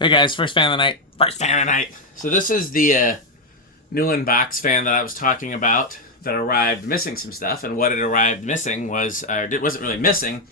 Hey guys, first fan of the night. First fan of the night. So this is the new in-box fan that I was talking about that arrived missing some stuff, and what it arrived missing was, it wasn't really missing,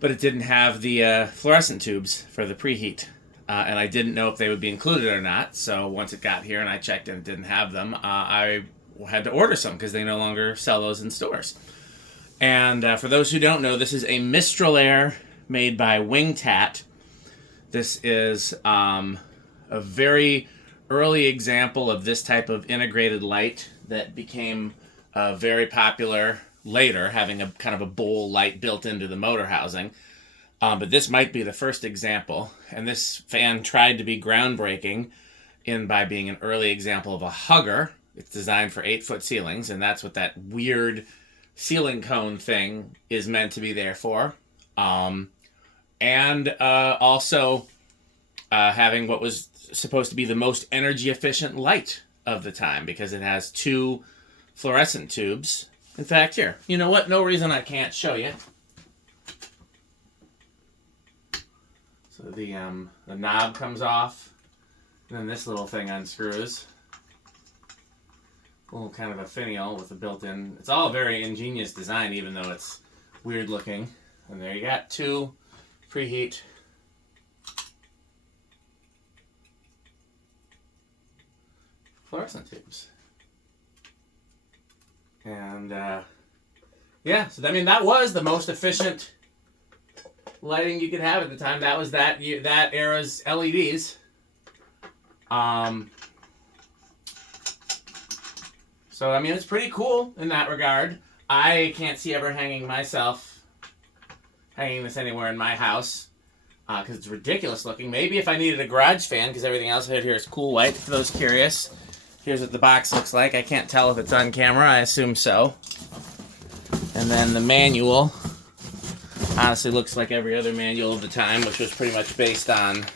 but it didn't have the fluorescent tubes for the preheat. And I didn't know if they would be included or not, so once it got here and I checked and it didn't have them, I had to order some because they no longer sell those in stores. And for those who don't know, this is a MistralAire made by TAT. This is a very early example of this type of integrated light that became very popular later, having a kind of a bowl light built into the motor housing. But this might be the first example, and this fan tried to be groundbreaking by being an early example of a hugger. It's designed for 8-foot ceilings, and that's what that weird ceiling cone thing is meant to be there for. And also having what was supposed to be the most energy efficient light of the time, because it has 2 fluorescent tubes. In fact, here, you know what? No reason I can't show you. So the knob comes off, and then this little thing unscrews. A little kind of a finial with a built-in. It's all a very ingenious design, even though it's weird looking. And there you got 2 preheat fluorescent tubes. And yeah, so I mean that was the most efficient lighting you could have at the time. That was that era's LEDs. So I mean it's pretty cool in that regard. I can't see ever hanging this anywhere in my house because it's ridiculous looking. Maybe if I needed a garage fan, because everything else out here is cool white. For those curious, here's what the box looks like. I can't tell if it's on camera. I assume so. And then the manual honestly looks like every other manual of the time, which was pretty much based on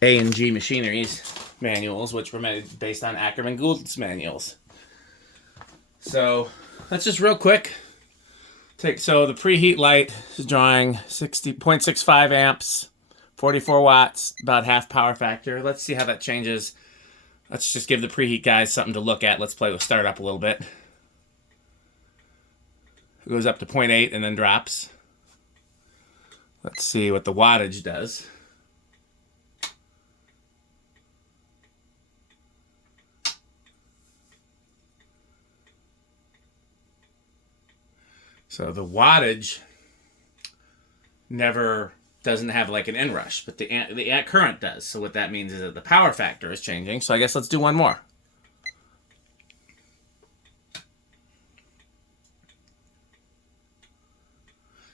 A&G Machinery's manuals, which were based on Ackerman Gould's manuals. So that's just real quick. So the preheat light is drawing 0.65 amps, 44 watts, about half power factor. Let's see how that changes. Let's just give the preheat guys something to look at. Let's play with startup a little bit. It goes up to 0.8 and then drops. Let's see what the wattage does. So the wattage never doesn't have like an inrush, but the current does. So what that means is that the power factor is changing. So I guess let's do one more.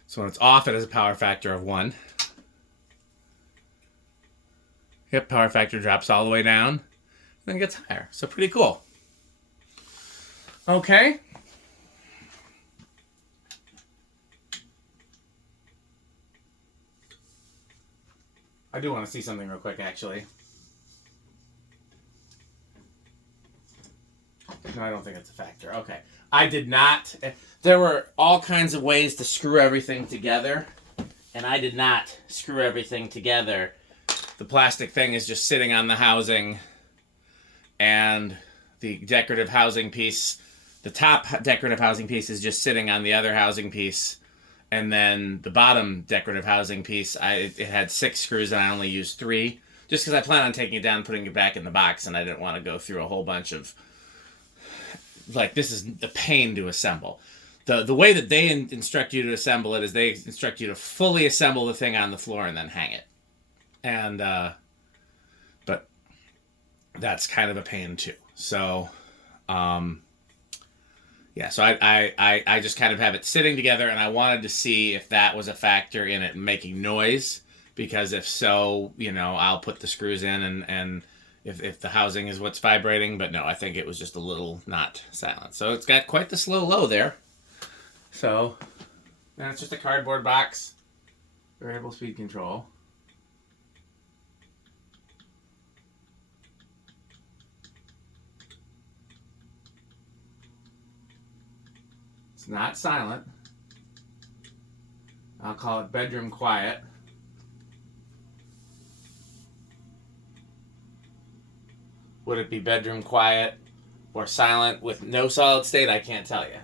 So when it's off, it has a power factor of 1. Yep, power factor drops all the way down, then gets higher. So pretty cool. Okay. I do want to see something real quick, actually. No, I don't think it's a factor. Okay. I did not. There were all kinds of ways to screw everything together, and I did not screw everything together. The plastic thing is just sitting on the housing, and the decorative housing piece, the top decorative housing piece is just sitting on the other housing piece. And then the bottom decorative housing piece, it had 6 screws and I only used 3. Just because I plan on taking it down and putting it back in the box, and I didn't want to go through a whole bunch of... Like, this is the pain to assemble. The way that they instruct you to assemble it is they instruct you to fully assemble the thing on the floor and then hang it. And, but that's kind of a pain too. So, yeah, so I just kind of have it sitting together, and I wanted to see if that was a factor in it making noise, because if so, you know, I'll put the screws in and if the housing is what's vibrating, but no, I think it was just a little not silent. So it's got quite the slow low there. So, and it's just a cardboard box, variable speed control. It's not silent. I'll call it bedroom quiet. Would it be bedroom quiet or silent with no solid state? I can't tell you.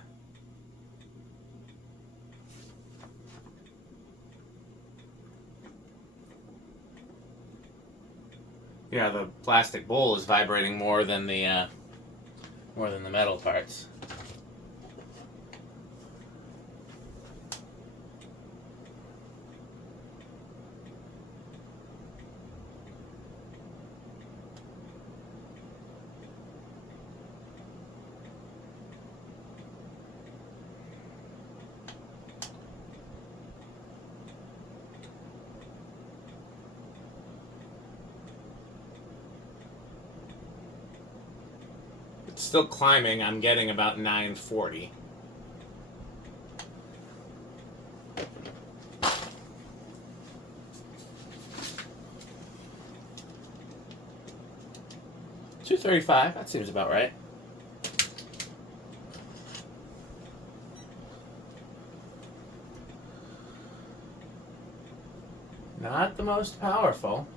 Yeah, the plastic bowl is vibrating more than the metal parts. It's still climbing. I'm getting about 940. $235. That seems about right. Not the most powerful.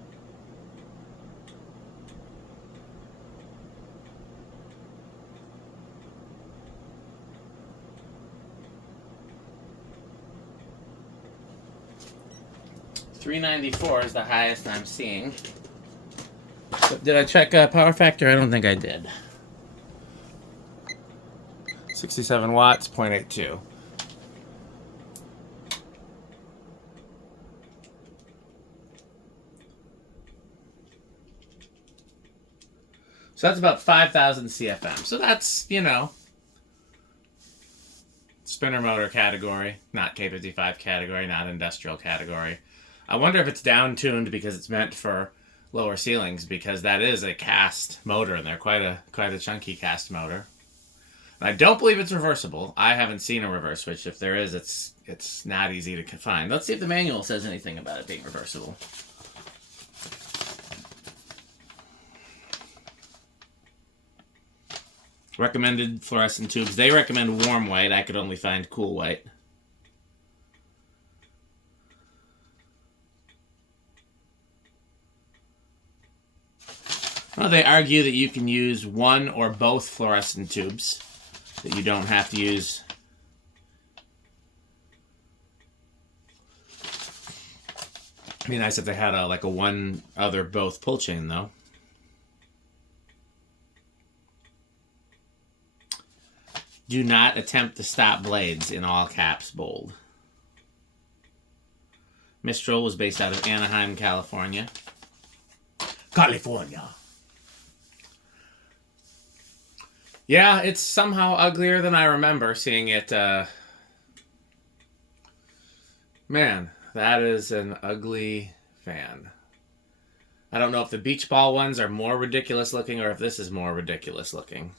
$394 is the highest I'm seeing. Did I check power factor? I don't think I did. 67 watts, 0.82. So that's about 5,000 CFM. So that's, you know, spinner motor category, not K55 category, not industrial category. I wonder if it's down-tuned because it's meant for lower ceilings, because that is a cast motor, and they're quite a chunky cast motor. And I don't believe it's reversible. I haven't seen a reverse switch. If there is, it's not easy to find. Let's see if the manual says anything about it being reversible. Recommended fluorescent tubes. They recommend warm white. I could only find cool white. Well, they argue that you can use one or both fluorescent tubes, that you don't have to use. It'd be nice if they had like a one other both pull chain, though. Do not attempt to stop blades, in all caps, bold. Mistral was based out of Anaheim, California. California. Yeah, it's somehow uglier than I remember seeing it. Man, that is an ugly fan. I don't know if the beach ball ones are more ridiculous looking or if this is more ridiculous looking.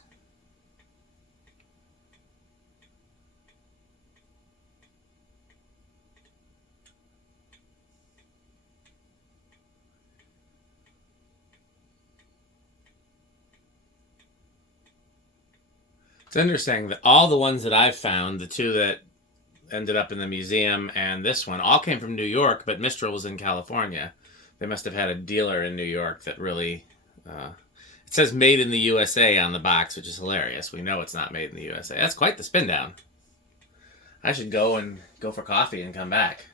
It's interesting that all the ones that I've found, the two that ended up in the museum and this one, all came from New York, but Mistral was in California. They must have had a dealer in New York that really... it says made in the USA on the box, which is hilarious. We know it's not made in the USA. That's quite the spin down. I should go for coffee and come back.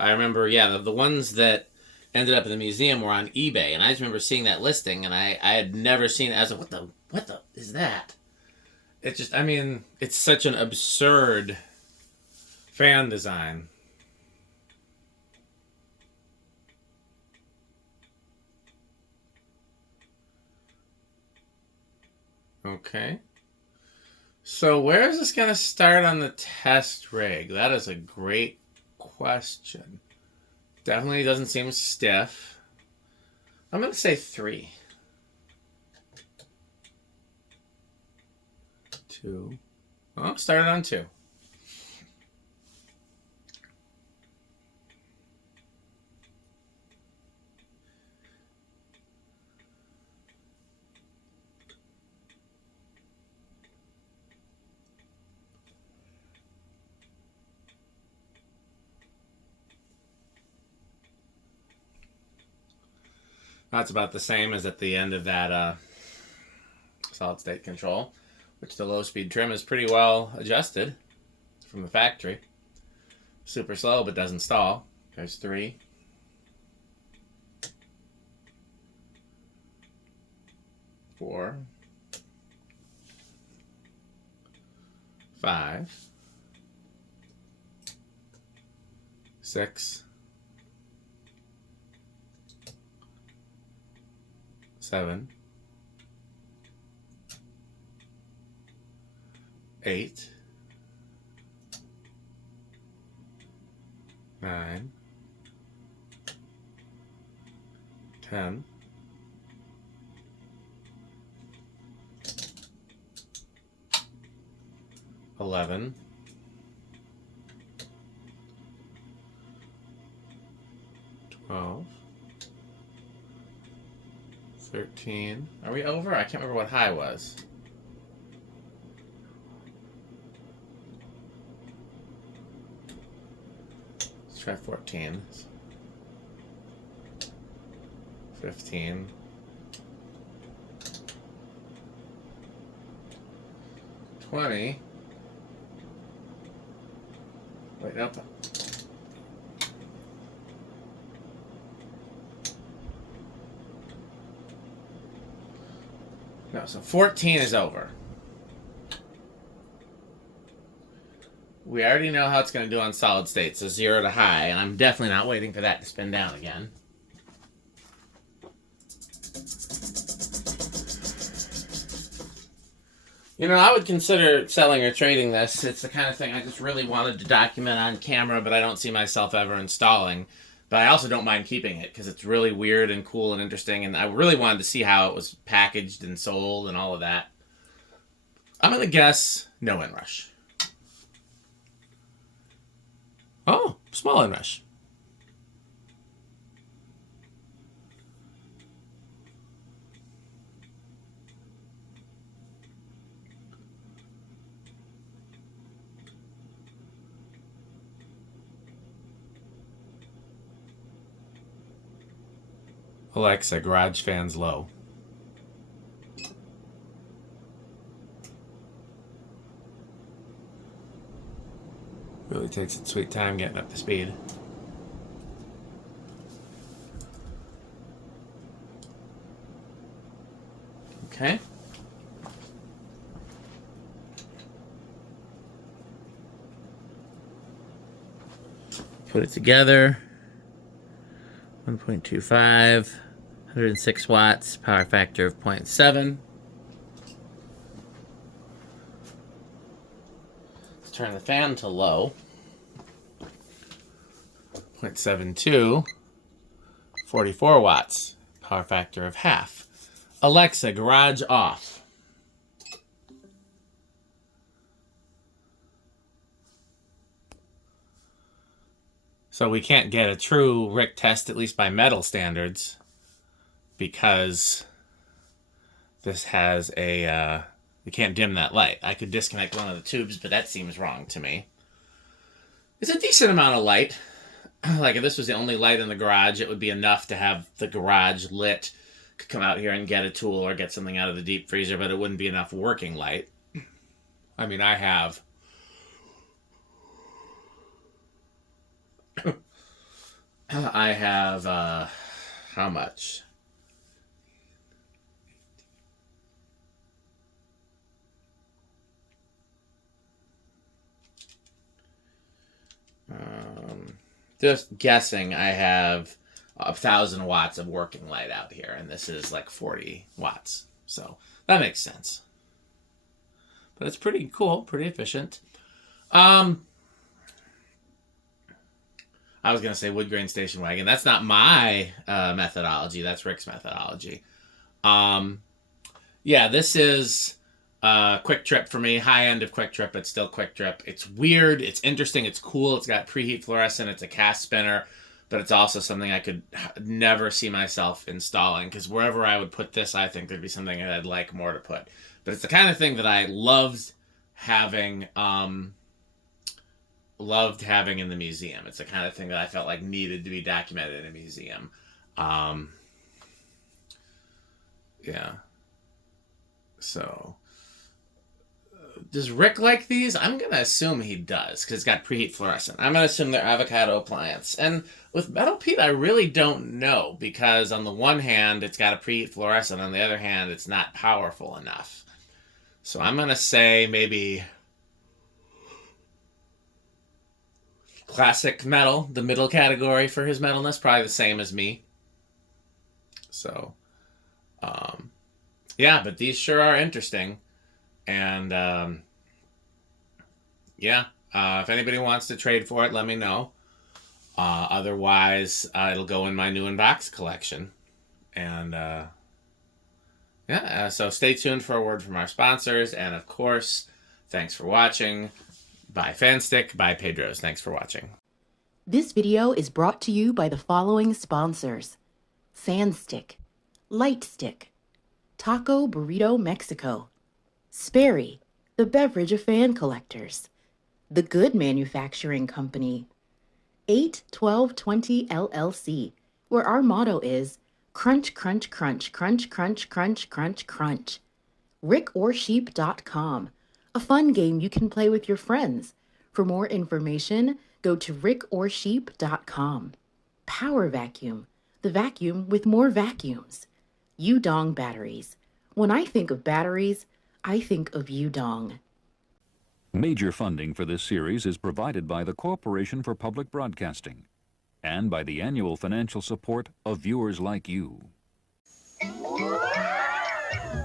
I remember, yeah, the ones that ended up in the museum were on eBay, and I just remember seeing that listing, and I had never seen it. I was like, what the is that? It just, I mean, it's such an absurd fan design. Okay. So where is this going to start on the test rig? That is a great question. Definitely doesn't seem stiff. I'm going to say 3. 2. Oh, started on 2. That's about the same as at the end of that solid state control, which the low speed trim is pretty well adjusted from the factory. Super slow, but doesn't stall. There's 3. 4. 5. 6. 7. 8. 9. 10. 11. 12. 13. Are we over? I can't remember what high was. Let's try 14. 15. 20. Wait, nope. No, so 14 is over. We already know how it's going to do on solid state, so 0 to high, and I'm definitely not waiting for that to spin down again. You know, I would consider selling or trading this. It's the kind of thing I just really wanted to document on camera, but I don't see myself ever installing. But I also don't mind keeping it because it's really weird and cool and interesting, and I really wanted to see how it was packaged and sold and all of that. I'm going to guess no inrush. Oh, small inrush. Alexa, garage fans low. Really takes its sweet time getting up to speed. Okay. Put it together. 1.25, 106 watts, power factor of 0.7. Let's turn the fan to low. 0.72, 44 watts, power factor of half. Alexa, garage off. So we can't get a true Rick test, at least by metal standards, because this has a, we can't dim that light. I could disconnect one of the tubes, but that seems wrong to me. It's a decent amount of light. Like if this was the only light in the garage, it would be enough to have the garage lit. Could come out here and get a tool or get something out of the deep freezer, but it wouldn't be enough working light. I mean, I have how much? Just guessing, I have 1,000 watts of working light out here, and this is like 40 watts. So that makes sense. But it's pretty cool, pretty efficient. I was going to say wood grain station wagon. That's not my methodology. That's Rick's methodology. Yeah, this is Quick Trip for me. High end of Quick Trip, but still Quick Trip. It's weird. It's interesting. It's cool. It's got preheat fluorescent. It's a cast spinner, but it's also something I could never see myself installing, because wherever I would put this, I think there'd be something that I'd like more to put. But it's the kind of thing that I loved having in the museum. It's the kind of thing that I felt like needed to be documented in a museum. Yeah. So, does Rick like these? I'm going to assume he does, because it's got preheat fluorescent. I'm going to assume they're avocado appliance. And with Metal Pete, I really don't know, because on the one hand, it's got a preheat fluorescent. On the other hand, it's not powerful enough. So I'm going to say maybe classic metal, the middle category for his metalness, probably the same as me. So, yeah, but these sure are interesting. And, yeah, if anybody wants to trade for it, let me know. Otherwise, it'll go in my new in-box collection. And, yeah, so stay tuned for a word from our sponsors. And, of course, thanks for watching. Bye, Fanstick. Bye, Pedros. Thanks for watching. This video is brought to you by the following sponsors: Sandstick, Lightstick, Taco Burrito Mexico, Sperry, the beverage of fan collectors, The Good Manufacturing Company, 81220 LLC, where our motto is crunch, crunch, crunch, crunch, crunch, crunch, crunch, crunch. rickorsheep.com, a fun game you can play with your friends. For more information, go to rickorsheep.com. Power Vacuum, the vacuum with more vacuums. Udong Batteries. When I think of batteries, I think of Udong. Major funding for this series is provided by the Corporation for Public Broadcasting and by the annual financial support of viewers like you.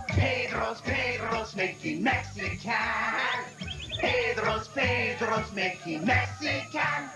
Pedro's making Mexican. Pedro's making Mexican.